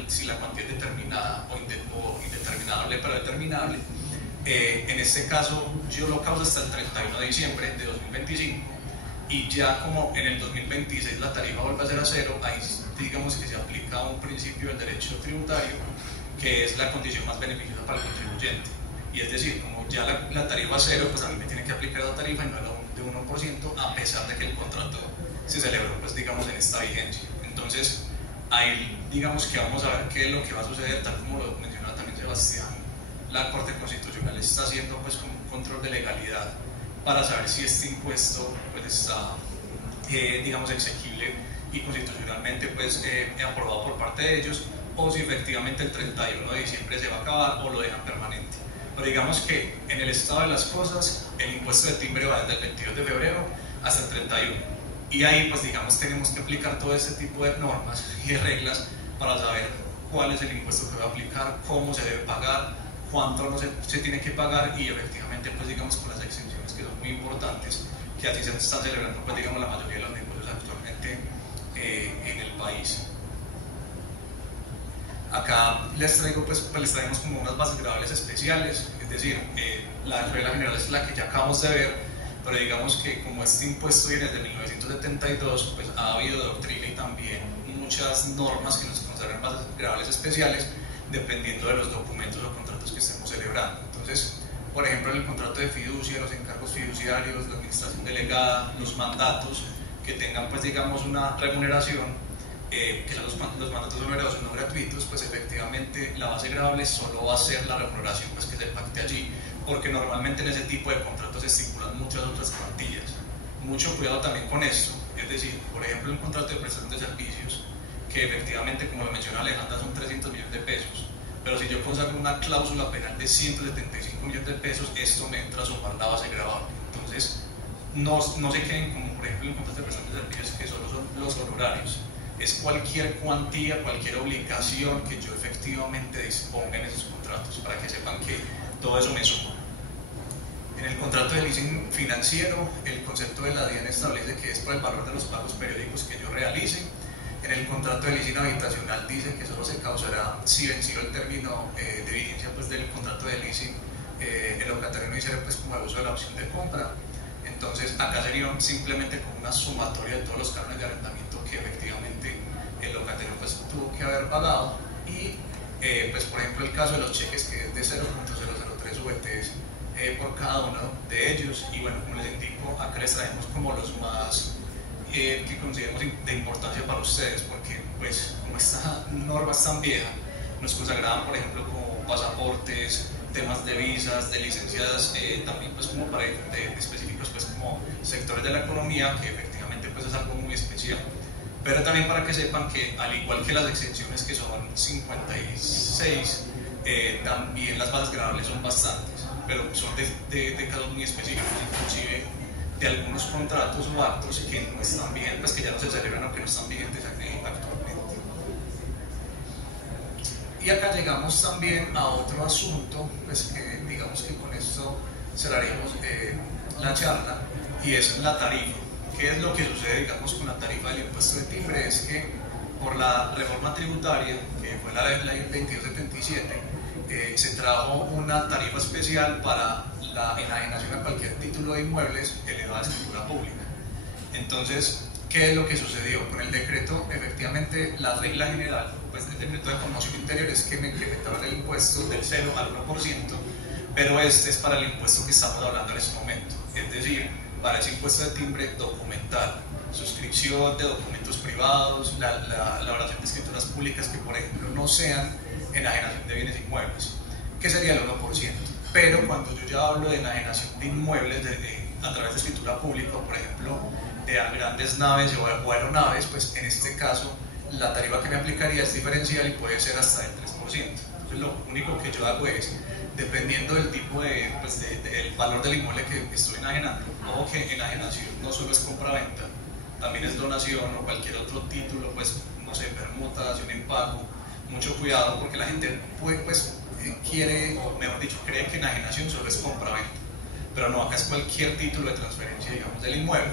si la cuantía es determinada o indeterminable pero determinable. En este caso yo lo causo hasta el 31 de diciembre de 2025 y ya como en el 2026 la tarifa vuelve a ser a 0, ahí digamos que se aplica un principio del derecho tributario que es la condición más beneficiosa para el contribuyente. Y es decir, como ya la tarifa es 0, pues a mí me tiene que aplicar la tarifa y no la de 1%, a pesar de que el contrato se celebró, pues digamos, en esta vigencia. Entonces, ahí digamos que vamos a ver qué es lo que va a suceder, tal como lo mencionaba también Sebastián. La Corte Constitucional está haciendo pues como un control de legalidad para saber si este impuesto pues está, digamos, exequible y constitucionalmente pues aprobado por parte de ellos, o si efectivamente el 31 de diciembre se va a acabar o lo dejan permanente. Pero digamos que en el estado de las cosas, el impuesto de timbre va desde el 22 de febrero hasta el 31. Y ahí, pues digamos, tenemos que aplicar todo ese tipo de normas y de reglas para saber cuál es el impuesto que va a aplicar, cómo se debe pagar, cuánto no se tiene que pagar y efectivamente, pues digamos, con las exenciones que son muy importantes, que así se están celebrando, pues digamos, la mayoría de los negocios actualmente en el país. Acá les traemos como unas bases gravables especiales, es decir, la regla general es la que ya acabamos de ver, pero digamos que como este impuesto viene desde 1972, pues ha habido doctrina y también muchas normas que nos consideran bases gravables especiales dependiendo de los documentos o contratos que estemos celebrando. Entonces, por ejemplo, en el contrato de fiducia, los encargos fiduciarios, la administración delegada, los mandatos que tengan, pues digamos, una remuneración, que son los mandatos onerados no gratuitos, pues efectivamente la base gravable solo va a ser la remuneración pues que se pacte allí, porque normalmente en ese tipo de contratos se estipulan muchas otras plantillas. Mucho cuidado también con esto, es decir, por ejemplo, el contrato de prestación de servicios, que efectivamente, como lo menciona Alejandra, son 300 millones de pesos, pero si yo consagro una cláusula penal de 175 millones de pesos, esto me entra a sumar la base gravable. Entonces, no se queden como, por ejemplo, el contrato de prestación de servicios, que solo son los honorarios. Es cualquier cuantía, cualquier obligación que yo efectivamente disponga en esos contratos, para que sepan que todo eso me suma. En el contrato de leasing financiero, el concepto de la DIAN establece que es por el valor de los pagos periódicos que yo realice. En el contrato de leasing habitacional dice que solo se causará si vencido el término de vigencia pues, del contrato de leasing, el locatario no hiciera pues, como el uso de la opción de compra. Entonces, acá sería simplemente como una sumatoria de todos los cánones de arrendamiento que efectivamente el locatario pues, tuvo que haber pagado. Y, pues, por ejemplo, el caso de los cheques, que es de 0.003 VTs por cada uno de ellos. Y bueno, como les indico, acá les traemos como los más que consideramos de importancia para ustedes, porque pues como esta norma es tan vieja, nos consagraban, por ejemplo, como pasaportes, temas de visas, de licencias, también pues como para de específicos pues como sectores de la economía, que efectivamente pues es algo muy especial. Pero también para que sepan que al igual que las exenciones, que son 56, también las bases gravables son bastantes, pero son de casos muy específicos, inclusive de algunos contratos o actos que no están vigentes, pues que ya no se celebran o que no están vigentes actualmente. Y acá llegamos también a otro asunto, pues que digamos que con esto cerraremos la charla, y es la tarifa. ¿Qué es lo que sucede, digamos, con la tarifa del impuesto de timbre? Es que por la reforma tributaria, que fue la ley 2277, se trajo una tarifa especial para la enajenación a cualquier título de inmuebles elevada a escritura pública. Entonces, ¿qué es lo que sucedió? Con el decreto, efectivamente, la regla general, pues el decreto de promoción interior es que me incrementaban el impuesto del 0 al 1%, pero este es para el impuesto que estamos hablando en este momento, es decir, para ese impuesto de timbre documental, suscripción de documentos privados, la elaboración de escrituras públicas que, por ejemplo, no sean enajenación de bienes inmuebles, que sería el 1%. Pero cuando yo ya hablo de enajenación de inmuebles a través de escritura pública, por ejemplo, de grandes naves o aeronaves, pues en este caso la tarifa que me aplicaría es diferencial y puede ser hasta del 3%. Entonces lo único que yo hago es, dependiendo del tipo del valor del inmueble que estoy enajenando, o que enajenación no solo es compra-venta, también es donación o cualquier otro título, pues no sé, permuta, dación en pago. Mucho cuidado porque la gente quiere, o mejor dicho, cree que enajenación solo es compra-venta, pero no, acá es cualquier título de transferencia, digamos, del inmueble.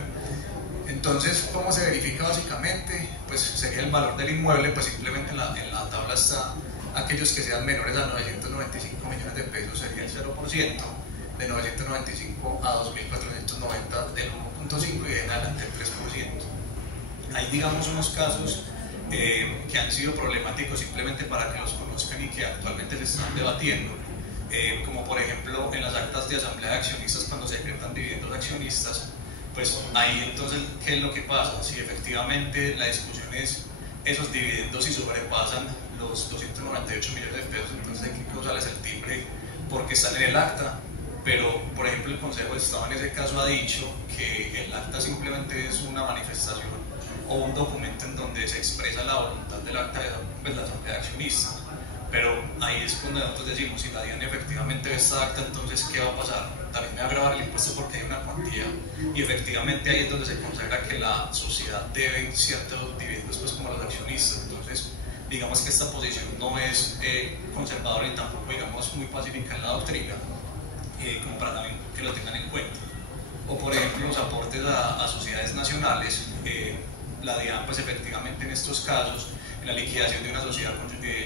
Entonces, ¿cómo se verifica básicamente? Pues sería el valor del inmueble, pues simplemente en la tabla está aquellos que sean menores a 995 millones de pesos sería el 0%, de 995 a 2.490 del 1.5 y de en adelante el 3%. Hay, digamos, unos casos que han sido problemáticos simplemente para que los conozcan y que actualmente se están debatiendo, como por ejemplo en las actas de asamblea de accionistas cuando se decretan dividendos accionistas, pues ahí entonces, ¿qué es lo que pasa? Si efectivamente la discusión es esos dividendos si sobrepasan los 298 millones de pesos, entonces hay que causarles el timbre porque están en el acta, pero por ejemplo el Consejo de Estado en ese caso ha dicho que el acta simplemente es una manifestación o un documento en donde se expresa la voluntad del acta de la asamblea de accionistas, pero ahí es cuando nosotros decimos, si la DIAN efectivamente ve esta acta, entonces ¿qué va a pasar? También me va a grabar el impuesto porque hay una cuantía, y efectivamente ahí es donde se consagra que la sociedad debe ciertos dividendos, pues como los accionistas. Entonces digamos que esta posición no es conservadora y tampoco, digamos, muy pacífica en la doctrina, como para también que lo tengan en cuenta. O por ejemplo los aportes a sociedades nacionales, la DIAN pues efectivamente en estos casos, en la liquidación de una sociedad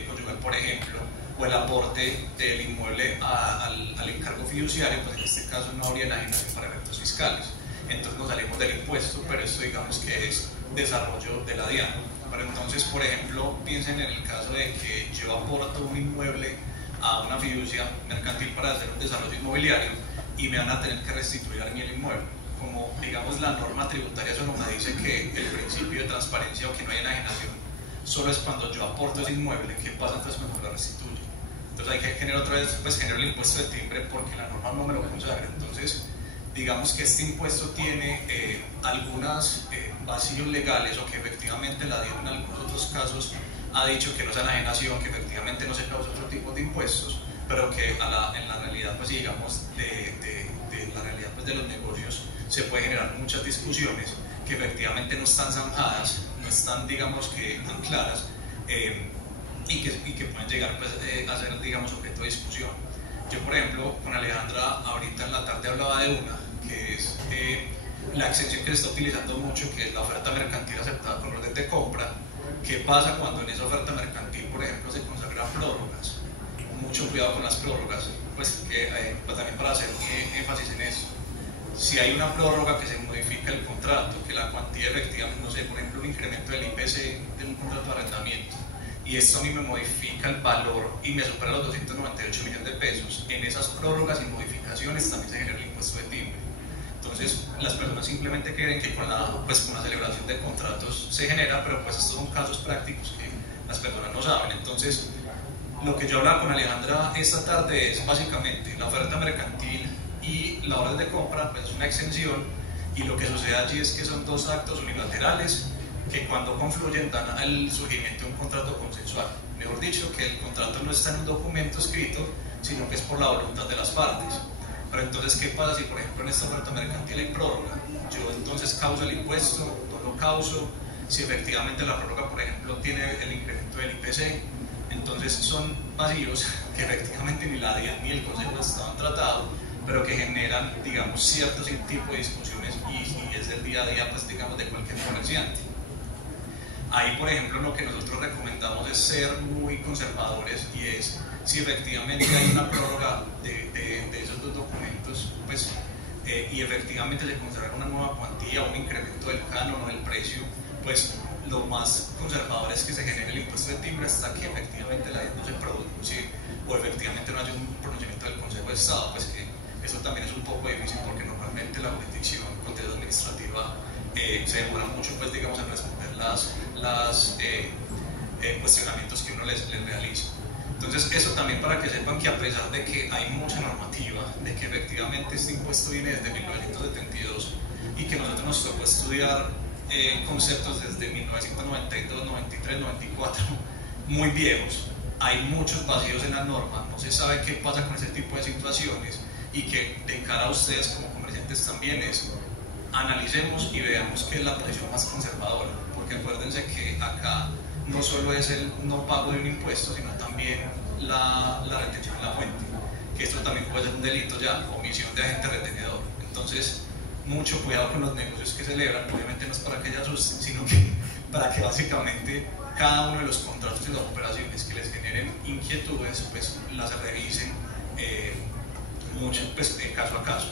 conyugal por ejemplo, o el aporte del inmueble al encargo fiduciario, pues en este caso no habría enajenación para efectos fiscales, entonces nos salimos del impuesto, pero esto digamos que es desarrollo de la DIAN. Pero entonces, por ejemplo, piensen en el caso de que yo aporto un inmueble a una fiducia mercantil para hacer un desarrollo inmobiliario y me van a tener que restituir a mí el inmueble. Como digamos la norma tributaria solo me dice que el principio de transparencia o que no hay enajenación solo es cuando yo aporto ese inmueble, ¿qué pasa entonces cuando lo restituyo? Entonces hay que generar otra vez, pues generar el impuesto de timbre porque la norma no me lo consagra. Entonces digamos que este impuesto tiene algunos vacíos legales, o que efectivamente la DIAN en algunos otros casos ha dicho que no es enajenación, que efectivamente no se causa otro tipo de impuestos, pero que en la realidad, pues digamos, de la realidad pues, de los negocios se puede generar muchas discusiones que efectivamente no están zanjadas, no están, digamos, que tan claras, y que pueden llegar pues, a ser, digamos, objeto de discusión. Yo, por ejemplo, con Alejandra ahorita en la tarde hablaba de una, que es la exención que se está utilizando mucho, que es la oferta mercantil aceptada con orden de compra. ¿Qué pasa cuando en esa oferta mercantil, por ejemplo, se consagran prórrogas? Mucho cuidado con las prórrogas, pues también para hacer énfasis en eso. Si hay una prórroga que se modifica el contrato, que la cuantía efectiva, no sé, por ejemplo, un incremento del IPC de un contrato de arrendamiento, y esto a mí me modifica el valor y me supera los 298 millones de pesos, en esas prórrogas y modificaciones también se genera el impuesto de timbre. Entonces las personas simplemente creen que con la celebración de contratos se genera, pero pues estos son casos prácticos que las personas no saben. Entonces lo que yo hablaba con Alejandra esta tarde es básicamente la oferta mercantil y la orden de compra, pues es una exención, y lo que sucede allí es que son dos actos unilaterales que cuando confluyen dan al surgimiento de un contrato consensual. Mejor dicho, que el contrato no está en un documento escrito, sino que es por la voluntad de las partes. Pero entonces, ¿qué pasa si, por ejemplo, en esta oferta mercantil hay prórroga? Yo entonces causo el impuesto, no lo causo. Si efectivamente la prórroga, por ejemplo, tiene el incremento del IPC, Entonces son vacíos que efectivamente ni la DIAN ni el Consejo de Estado han tratado, pero que generan, digamos, cierto tipo de discusiones y es del día a día, pues, digamos, de cualquier comerciante. Ahí, por ejemplo, lo que nosotros recomendamos es ser muy conservadores, y es, si efectivamente hay una prórroga de esos dos documentos, pues, y efectivamente se considera una nueva cuantía, un incremento del canon o del precio, pues lo más conservador es que se genere el impuesto de timbre hasta que efectivamente la ley no se pronuncie o efectivamente no haya un pronunciamiento del Consejo de Estado, pues que eso también es un poco difícil porque normalmente la jurisdicción administrativa se demora mucho, pues, digamos, en responder los cuestionamientos que uno les realiza. Entonces, eso también para que sepan que, a pesar de que hay mucha normativa, de que efectivamente este impuesto viene desde 1972 y que nosotros nos tocó estudiar conceptos desde 1992, 93, 94, muy viejos, hay muchos vacíos en la norma, no se sabe qué pasa con ese tipo de situaciones, y que de cara a ustedes como comerciantes también es, analicemos y veamos qué es la posición más conservadora, porque acuérdense que acá no solo es el no pago de un impuesto, sino también la retención en la fuente, que esto también puede ser un delito ya, omisión de agente retenedor. Entonces, mucho cuidado con los negocios que celebran, obviamente no es para que se asusten, sino que para que básicamente cada uno de los contratos y las operaciones que les generen inquietudes, pues las revisen mucho, pues, caso a caso.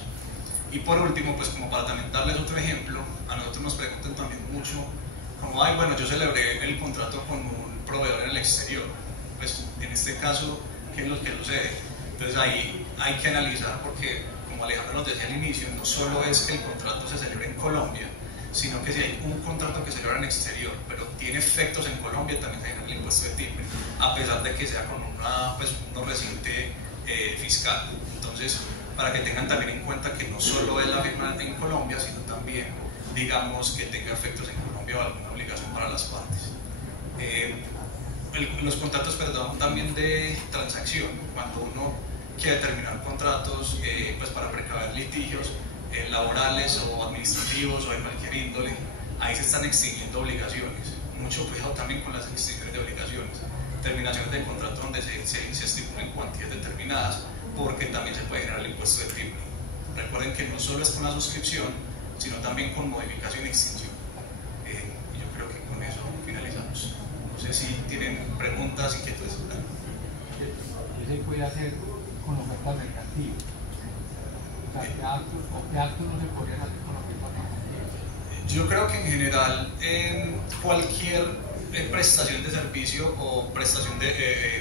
Y por último, pues, como para también darles otro ejemplo, a nosotros nos preguntan también mucho, como, ay, bueno, yo celebré el contrato con un proveedor en el exterior, pues en este caso, ¿qué es lo que sucede? Entonces ahí hay que analizar, porque como Alejandro nos decía al inicio, no solo es que el contrato se celebre en Colombia, sino que si hay un contrato que se celebra en el exterior, pero tiene efectos en Colombia, también se genera el impuesto de timbre, a pesar de que sea con un residente fiscal. Entonces, para que tengan también en cuenta que no solo es la firma en Colombia, sino también, digamos, que tenga efectos en Colombia o alguna obligación para las partes. Los contratos, perdón, también de transacción, cuando uno quiere terminar contratos pues para precaver litigios laborales o administrativos o de cualquier índole, ahí se están extinguiendo obligaciones. Mucho cuidado también con las extinciones de obligaciones, terminaciones de contrato donde se estipulen cuantías determinadas, porque también se puede generar el impuesto de timbre. Recuerden que no solo es con la suscripción, sino también con modificación y extinción. Yo creo que con eso finalizamos. No sé si tienen preguntas, inquietudes. ¿Qué se puede hacer con ofertas mercantiles? O sea, ¿qué actos no se podrían hacer con ofertas mercantiles? Yo creo que en general cualquier prestación de servicio o prestación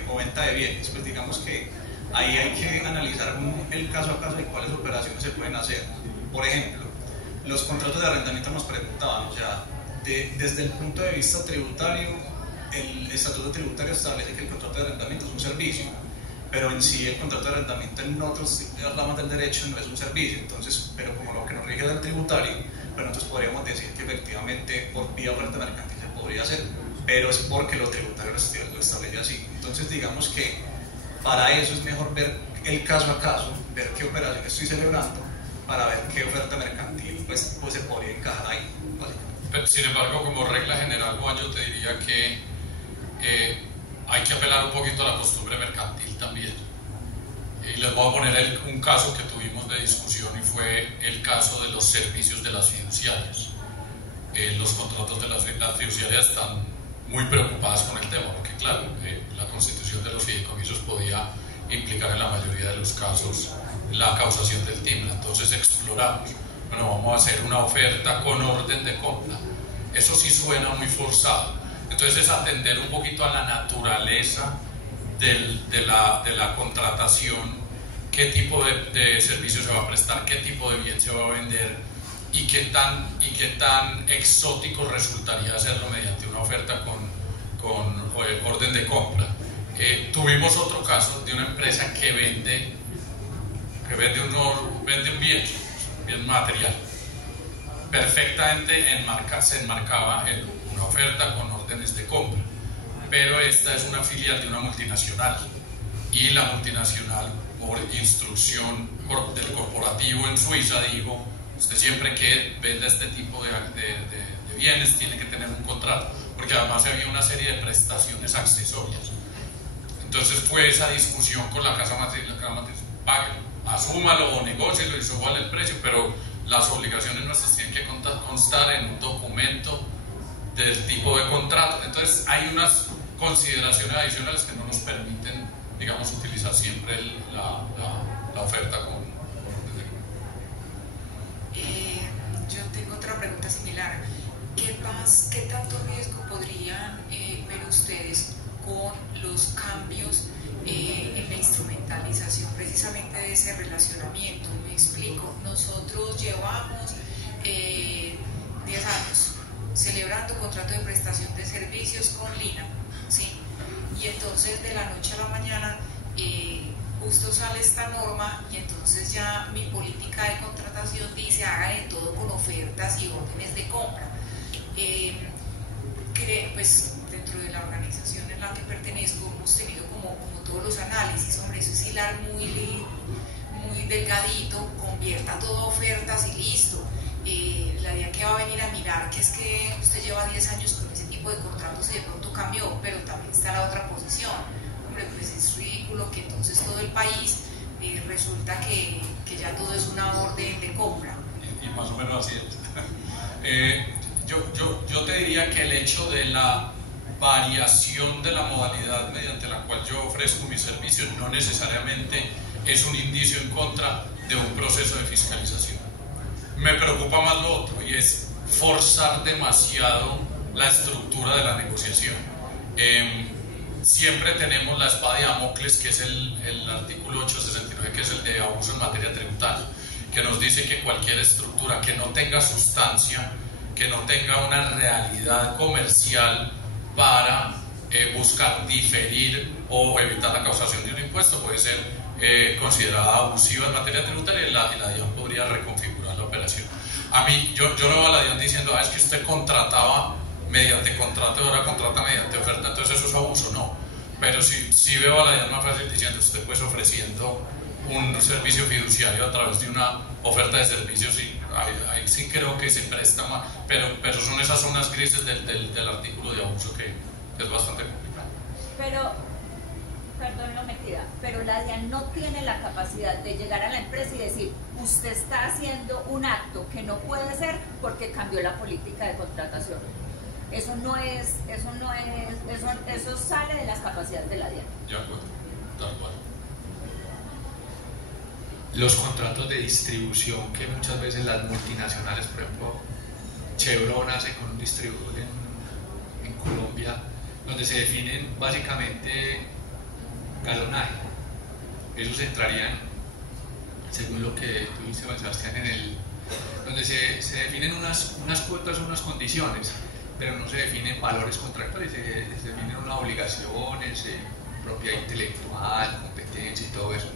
o venta de bienes, pues digamos que ahí hay que analizar el caso a caso de cuáles operaciones se pueden hacer. Por ejemplo, los contratos de arrendamiento nos preguntaban, o sea, desde el punto de vista tributario, el estatuto tributario establece que el contrato de arrendamiento es un servicio, pero en sí el contrato de arrendamiento en otras ramas del derecho no es un servicio. Entonces, pero como lo que nos rige es el tributario, pues nosotros podríamos decir que efectivamente por vía oferta mercantil se podría hacer, pero es porque lo tributario lo establece así. Entonces, digamos que para eso es mejor ver el caso a caso, ver qué operación estoy celebrando, para ver qué oferta mercantil pues se podría encajar ahí, básicamente. Sin embargo, como regla general, Juan, yo te diría que hay que apelar un poquito a la costumbre mercantil también. Y les voy a poner un caso que tuvimos de discusión, y fue el caso de los servicios de las fiduciarias. Los contratos de las fiduciarias están muy preocupadas con el tema, porque claro, la constitución de los fideicomisos podía implicar en la mayoría de los casos la causación del timbre. Entonces exploramos, bueno, vamos a hacer una oferta con orden de compra. Eso sí suena muy forzado. Entonces es atender un poquito a la naturaleza de la contratación, qué tipo de servicio se va a prestar, qué tipo de bien se va a vender, y qué tan exótico resultaría hacerlo mediante una oferta con orden de compra. Tuvimos otro caso de una empresa que vende un bien material. Perfectamente se enmarcaba en una oferta con órdenes de compra, pero esta es una filial de una multinacional, y la multinacional, por instrucción del corporativo en Suiza, dijo: usted siempre que venda este tipo de bienes tiene que tener un contrato, porque además había una serie de prestaciones accesorias. Entonces fue esa discusión con la casa matriz, páguelo, asúmalo o negócielo y súbale el precio, pero las obligaciones nuestras tienen que constar en un documento del tipo de contrato. Entonces hay unas consideraciones adicionales que no nos permiten, digamos, utilizar siempre la oferta con yo tengo otra pregunta similar. ¿Qué tanto riesgo podrían ver ustedes con los cambios en la instrumentalización precisamente de ese relacionamiento? Me explico, nosotros llevamos 10 años celebrando contrato de prestación de servicios con Lina, ¿sí? Y entonces de la noche a la mañana justo sale esta norma y entonces ya mi política de contratación dice haga de todo con ofertas y órdenes de compra. Pues dentro de la organización en la que pertenezco hemos tenido como todos los análisis, hombre, eso es hilar muy delgadito, convierta todo a ofertas y listo. La idea que va a venir a mirar que es que usted lleva 10 años con ese tipo de contratos y de pronto cambió, pero también está la otra posición. Hombre, pues es ridículo que entonces todo el país resulta que ya todo es una orden de compra. Y más o menos así es. Yo te diría que el hecho de la variación de la modalidad mediante la cual yo ofrezco mis servicios no necesariamente es un indicio en contra de un proceso de fiscalización. Me preocupa más lo otro, y es forzar demasiado la estructura de la negociación. Siempre tenemos la espada de Damocles, que es el artículo 869, que es el de abuso en materia tributaria, que nos dice que cualquier estructura que no tenga sustancia, que no tenga una realidad comercial para buscar diferir o evitar la causación de un impuesto puede ser considerada abusiva en materia tributaria, y la DIAN podría reconfigurar la operación. A mí, yo no veo a la DIAN diciendo es que usted contrataba mediante contrato y ahora contrata mediante oferta, entonces eso es abuso. No, pero sí veo a la DIAN más fácil diciendo usted pues ofreciendo un servicio fiduciario a través de una oferta de servicios, y ahí sí creo que se presta más, pero son esas zonas grises del artículo de abuso que es bastante complicado. Pero, perdón la metida, pero la DIAN no tiene la capacidad de llegar a la empresa y decir, usted está haciendo un acto que no puede ser porque cambió la política de contratación. Eso sale de las capacidades de la DIAN. De acuerdo, tal cual. Los contratos de distribución que muchas veces las multinacionales, por ejemplo, Chevron hace con un distribuidor en Colombia, donde se definen básicamente galonaje. Esos entrarían, según lo que tú dices, Sebastián, donde se definen unas cuotas o unas condiciones, pero no se definen valores contractuales, se definen unas obligaciones, propiedad intelectual, competencia y todo eso.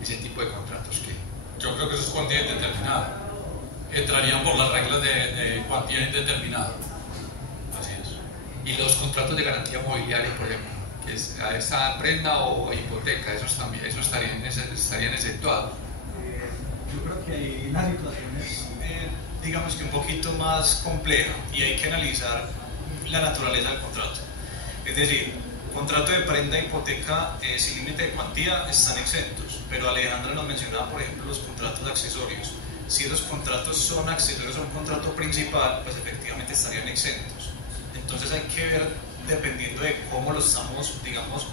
Ese tipo de contratos que... Yo creo que eso es cuantía indeterminada. Entrarían por las reglas de cuantía indeterminada. Así es. Y los contratos de garantía mobiliaria, por ejemplo, que es esta prenda o hipoteca, esos estarían exceptuados. Yo creo que ahí la situación es, digamos que un poquito más compleja, y hay que analizar la naturaleza del contrato. Es decir, contrato de prenda, hipoteca sin límite de cuantía están exentos, pero Alejandra nos mencionaba, por ejemplo, los contratos accesorios. Si esos contratos son accesorios a un contrato principal, pues efectivamente estarían exentos. Entonces hay que ver, dependiendo de cómo lo estamos, digamos,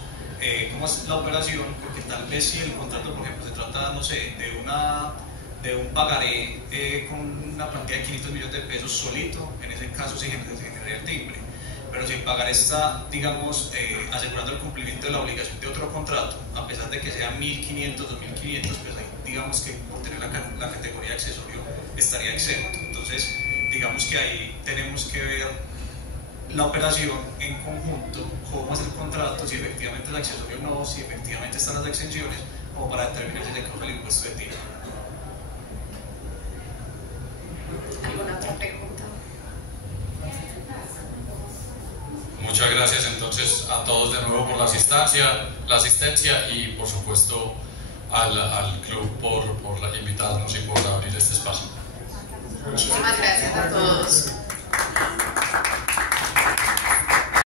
cómo es la operación, porque tal vez si el contrato, por ejemplo, se trata, no sé, de un pagaré con una cantidad de 500 millones de pesos solito, en ese caso se generaría el timbre. Pero si el pagaré está, digamos, asegurando el cumplimiento de la obligación de otro contrato, a pesar de que sea 1.500, 2.500, pues ahí, digamos que por tener la categoría de accesorio estaría exento. Entonces, digamos que ahí tenemos que ver la operación en conjunto, cómo es el contrato, si efectivamente es accesorio o no, si efectivamente están las exenciones, como para determinar si se causa el impuesto de timbre. ¿Alguna otra pregunta? Muchas gracias entonces a todos de nuevo por la asistencia y por supuesto al club por invitarnos y por abrir este espacio. Muchísimas gracias a todos.